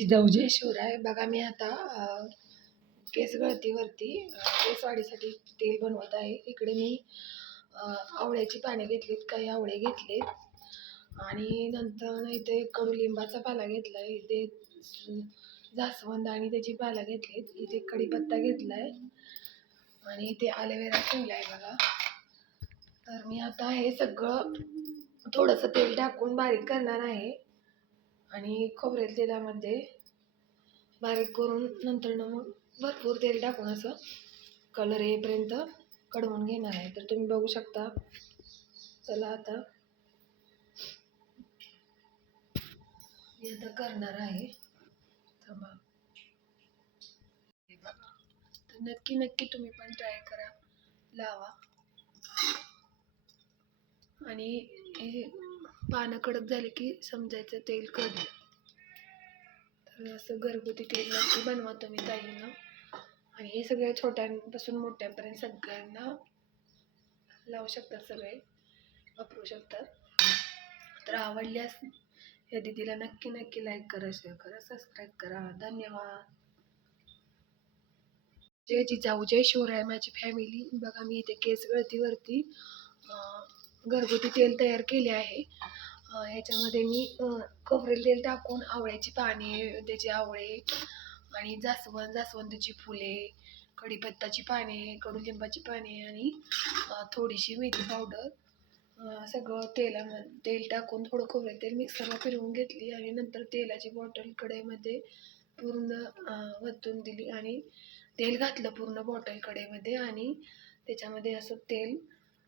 जिजाऊजय शिवराय बघा मी आता केसगळतीवरती केस गळतीवरती केस वाढीसाठी तेल बनवत आहे. इकडे मी आवळ्याची पाने घेतलीत काही आवळे घेतलेत. आणि नंतर इथे कडुलिंबाचा पाला घेतला आहे इथे जास्वंद आणि त्याची पाला घेतलीत. इथे कढीपत्ता आहे आणि इथे ॲलोवेरा ठेवला आहे बघा. तर मी आता हे सगळं थोडंसं तेल टाकून बारीक करणार आहे. आणि खोबरेल तेलामध्ये बारीक करून नंतर मग भरपूर तेल टाकून असं कलर येईपर्यंत कडवून घेणार आहे. तर तुम्ही बघू शकता. चला आता मी आता करणार आहे. थांबा. तर नक्की नक्की तुम्ही पण ट्राय करा. लावा. आणि हे पानं कडक झाले की समजायचं तेल कडलं तर असं घरगुती तेल नक्की बनवतो मी ताईंना. आणि हे सगळे छोट्यांपासून मोठ्यांपर्यंत सगळ्यांना लावू शकतात सगळे वापरू शकतात. तर आवडल्यास या दीदीला नक्की नक्की लाईक करा शेअर करा सबस्क्राईब करा. धन्यवाद. जय जिजाऊ जय शिवराय माझी फॅमिली बघा मी इथे केस गळतीवरती घरगुती तेल तयार केले आहे. ह्याच्यामध्ये मी अं, खोबरेल तेल टाकून आवळ्याची पाने त्याचे आवळे आणि जास्वंद जास्वंदाची फुले कढीपत्ताची पाने कडुलिंबाची पाने आणि थोडीशी मेथी पावडर सगळं तेलामध्ये तेल टाकून थोडं खोबरेल तेल मिक्सरला फिरवून घेतली आणि नंतर तेलाची बॉटल कढईमध्ये पूर्ण वतून दिली आणि तेल घातलं पूर्ण बॉटल कढईमध्ये आणि त्याच्यामध्ये असं तेल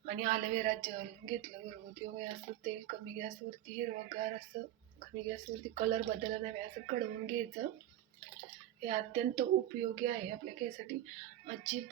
आणि ॲलोवेरा जल घेतलं घरगुती वगैरे असं तेल कमी गॅसवरती हिरवंगार असं कमी गॅसवरती कलर बदलला नाही. असं कडवून घ्यायचं. हे अत्यंत उपयोगी आहे आपल्या केसाठी अजिब